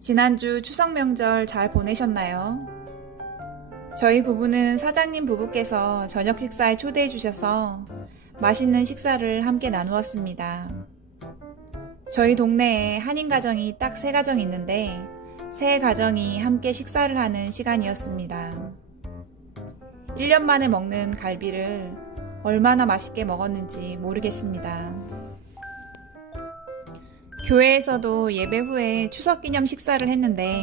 지난주 추석 명절 잘 보내셨나요? 저희 부부는 사장님 부부께서 저녁 식사에 초대해 주셔서 맛있는 식사를 함께 나누었습니다. 저희 동네에 한인 가정이 딱 3가정 있는데 3가정이 함께 식사를 하는 시간이었습니다. 1년 만에 먹는 갈비를 얼마나 맛있게 먹었는지 모르겠습니다. 교회에서도 예배 후에 추석 기념 식사를 했는데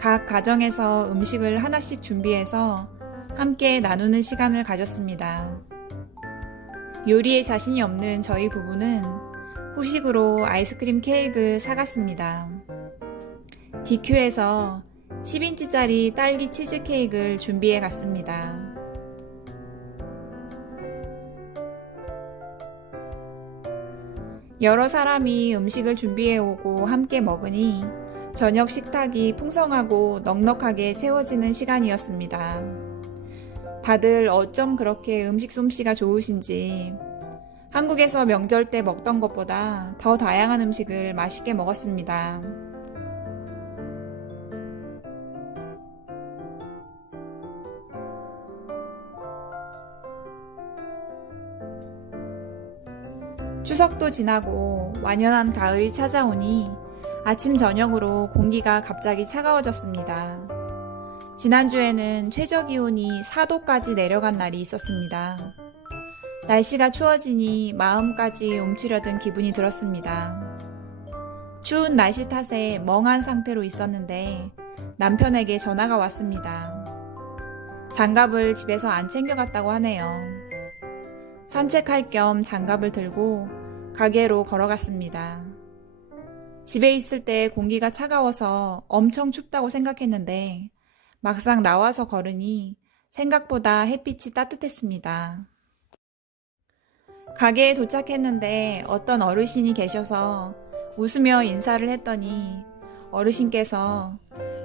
각 가정에서 음식을 하나씩 준비해서 함께 나누는 시간을 가졌습니다. 요리에 자신이 없는 저희 부부는 후식으로 아이스크림 케이크를 사갔습니다. DQ에서 10인치짜리 딸기 치즈 케이크를 준비해 갔습니다. 여러 사람이 음식을 준비해 오고 함께 먹으니 저녁 식탁이 풍성하고 넉넉하게 채워지는 시간이었습니다. 다들 어쩜 그렇게 음식 솜씨가 좋으신지 한국에서 명절 때 먹던 것보다 더 다양한 음식을 맛있게 먹었습니다. 추석도 지나고 완연한 가을이 찾아오니 아침 저녁으로 공기가 갑자기 차가워졌습니다. 지난주에는 최저 기온이 4도까지 내려간 날이 있었습니다. 날씨가 추워지니 마음까지 움츠려든 기분이 들었습니다. 추운 날씨 탓에 멍한 상태로 있었는데 남편에게 전화가 왔습니다. 장갑을 집에서 안 챙겨갔다고 하네요. 산책할 겸 장갑을 들고 가게로 걸어갔습니다. 집에 있을 때 공기가 차가워서 엄청 춥다고 생각했는데 막상 나와서 걸으니 생각보다 햇빛이 따뜻했습니다. 가게에 도착했는데 어떤 어르신이 계셔서 웃으며 인사를 했더니 어르신께서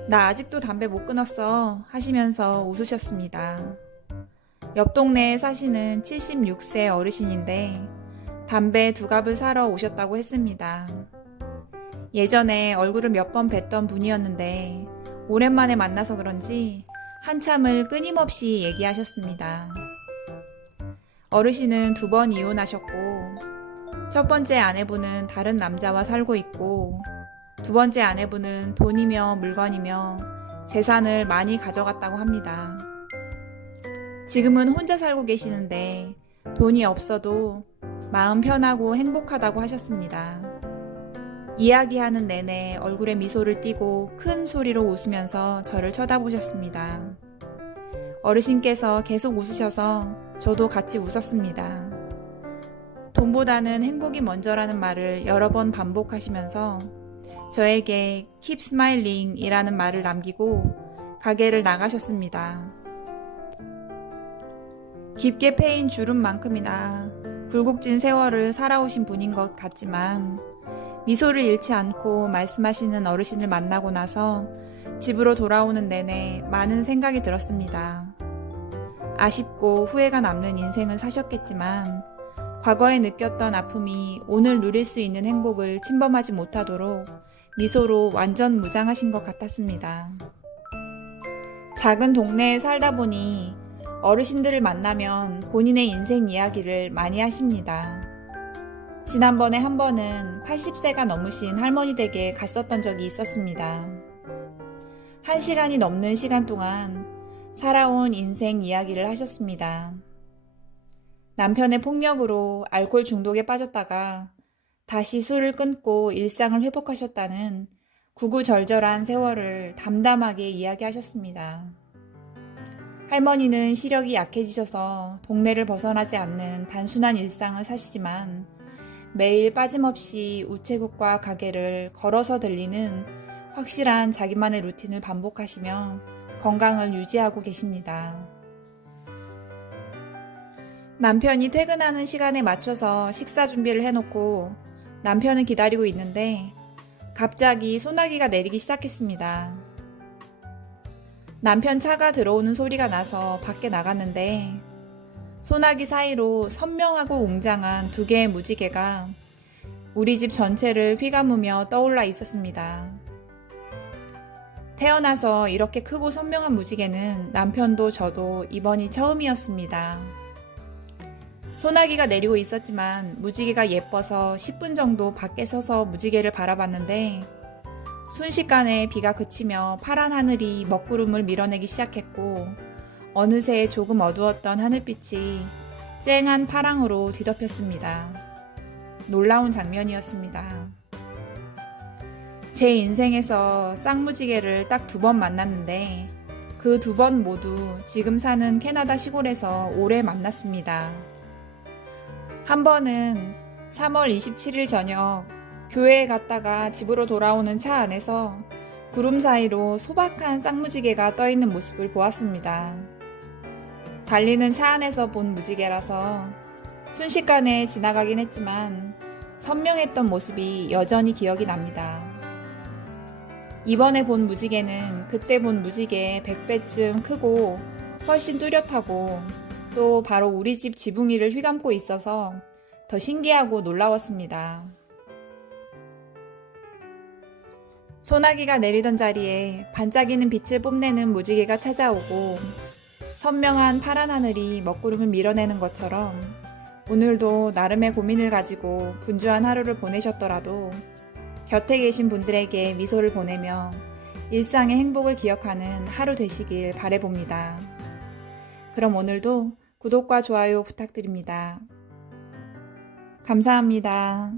"나 아직도 담배 못 끊었어" 하시면서 웃으셨습니다. 옆 동네에 사시는 76세 어르신인데 담배 2갑을 사러 오셨다고 했습니다. 예전에 얼굴을 몇 번 뵀던 분이었는데 오랜만에 만나서 그런지 한참을 끊임없이 얘기하셨습니다. 어르신은 2번 이혼하셨고 첫 번째 아내분은 다른 남자와 살고 있고 2번째 아내분은 돈이며 물건이며 재산을 많이 가져갔다고 합니다. 지금은 혼자 살고 계시는데 돈이 없어도 마음 편하고 행복하다고 하셨습니다. 이야기하는 내내 얼굴에 미소를 띠고 큰 소리로 웃으면서 저를 쳐다보셨습니다. 어르신께서 계속 웃으셔서 저도 같이 웃었습니다. 돈보다는 행복이 먼저라는 말을 여러 번 반복하시면서 저에게 Keep Smiling 이라는 말을 남기고 가게를 나가셨습니다. 깊게 패인 주름만큼이나 굴곡진 세월을 살아오신 분인 것 같지만 미소를 잃지 않고 말씀하시는 어르신을 만나고 나서 집으로 돌아오는 내내 많은 생각이 들었습니다. 아쉽고 후회가 남는 인생을 사셨겠지만 과거에 느꼈던 아픔이 오늘 누릴 수 있는 행복을 침범하지 못하도록 미소로 완전 무장하신 것 같았습니다. 작은 동네에 살다 보니 어르신들을 만나면 본인의 인생 이야기를 많이 하십니다. 지난번에 한 번은 80세가 넘으신 할머니 댁에 갔었던 적이 있었습니다. 1시간이 넘는 시간 동안 살아온 인생 이야기를 하셨습니다. 남편의 폭력으로 알코올 중독에 빠졌다가 다시 술을 끊고 일상을 회복하셨다는 구구절절한 세월을 담담하게 이야기하셨습니다. 할머니는 시력이 약해지셔서 동네를 벗어나지 않는 단순한 일상을 사시지만 매일 빠짐없이 우체국과 가게를 걸어서 들리는 확실한 자기만의 루틴을 반복하시며 건강을 유지하고 계십니다. 남편이 퇴근하는 시간에 맞춰서 식사 준비를 해놓고 남편은 기다리고 있는데 갑자기 소나기가 내리기 시작했습니다. 남편 차가 들어오는 소리가 나서 밖에 나갔는데 소나기 사이로 선명하고 웅장한 2개의 무지개가 우리 집 전체를 휘감으며 떠올라 있었습니다. 태어나서 이렇게 크고 선명한 무지개는 남편도 저도 이번이 처음이었습니다. 소나기가 내리고 있었지만 무지개가 예뻐서 10분 정도 밖에 서서 무지개를 바라봤는데 순식간에 비가 그치며 파란 하늘이 먹구름을 밀어내기 시작했고 어느새 조금 어두웠던 하늘빛이 쨍한 파랑으로 뒤덮였습니다. 놀라운 장면이었습니다. 제 인생에서 쌍무지개를 딱 2번 만났는데 그 2번 모두 지금 사는 캐나다 시골에서 오래 만났습니다. 한 번은 3월 27일 저녁 교회에 갔다가 집으로 돌아오는 차 안에서 구름 사이로 소박한 쌍무지개가 떠 있는 모습을 보았습니다. 달리는 차 안에서 본 무지개라서 순식간에 지나가긴 했지만 선명했던 모습이 여전히 기억이 납니다. 이번에 본 무지개는 그때 본 무지개의 100배쯤 크고 훨씬 뚜렷하고 또 바로 우리 집 지붕 위를 휘감고 있어서 더 신기하고 놀라웠습니다. 소나기가 내리던 자리에 반짝이는 빛을 뽐내는 무지개가 찾아오고 선명한 파란 하늘이 먹구름을 밀어내는 것처럼 오늘도 나름의 고민을 가지고 분주한 하루를 보내셨더라도 곁에 계신 분들에게 미소를 보내며 일상의 행복을 기억하는 하루 되시길 바라봅니다. 그럼 오늘도 구독과 좋아요 부탁드립니다. 감사합니다.